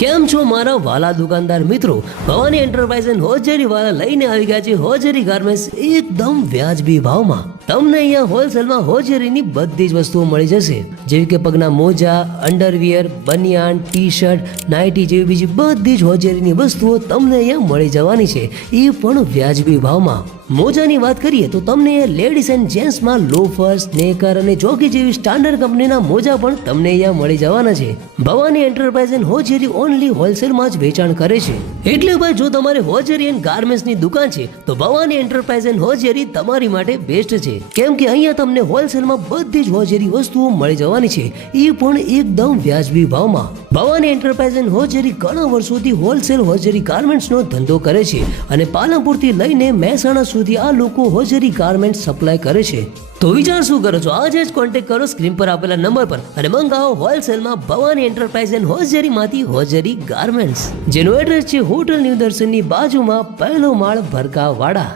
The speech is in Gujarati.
કેમ છો મારા વાલા દુકાનદાર મિત્રો? ભવાની એન્ટરપ્રાઇઝ એન્ડ હોજરી વાળા લઈને આવી ગયા છે હોજરી ગાર્મેન્ટ્સ એકદમ વ્યાજબી ભાવમાં. તમને અહીંયા હોલસેલમાં હોજરીની બધી જ વસ્તુઓ મળી જશે, જેવી કે પગના મોજા, અંડરવિયર, બનિયાન, ટી શર્ટ, નાઇટી જેવી બીજી બધી જ હોજરીની વસ્તુઓ તમને અહીંયા મળી જવાની છે, એ પણ વ્યાજબી ભાવમાં. મોજાની વાત કરીએ તો તમને લેડીઝ એન્ડ જેન્ટ્સમાં લોફર, સ્નેકર અને જોગી જેવી સ્ટાન્ડર્ડ કંપનીના મોજા પણ તમને અહીંયા મળી જવાના છે. Bhavani enterprise and hosiery only હોલસેલમાં જ વેચાણ કરે છે. એટલે ભાઈ જો તમારે હોજરી એન્ડ ગાર્મેન્ટ્સની દુકાન છે તો ભવાની એન્ટરપ્રાઇઝ એન્ડ હોજરી તમારી માટે બેસ્ટ છે, કેમ કે અહીંયા તમને હોલસેલમાં બધી જ હોજરી વસ્તુઓ મળી જવાની છે, એ પણ એકદમ વ્યાજબી ભાવમાં. ભવાની એન્ટરપ્રાઇઝ એન્ડ હોજરી ઘણા વર્ષોથી હોલસેલ હોજરી ગાર્મેન્ટ્સનો ધંધો કરે છે અને પાલનપુરથી લઈને મહેસાણા સુધી આ લોકો હોજરી ગાર્મેન્ટ સપ્લાય કરે છે. તો વિચાર શું કરો છો? આજે જ કોન્ટેક્ટ કરો સ્ક્રીન પર આપેલા નંબર પર અને મંગાવો હોલસેલમાં ભવાની એન્ટરપ્રાઇઝ એન્ડ હોજરીમાંથી હોજરી ગાર્મેન્ટ્સ, જેનું એડ્રેસ છે હોટલ ન્યૂ દર્શનની બાજુમાં, પહેલો માળ, ભરકાવાડા.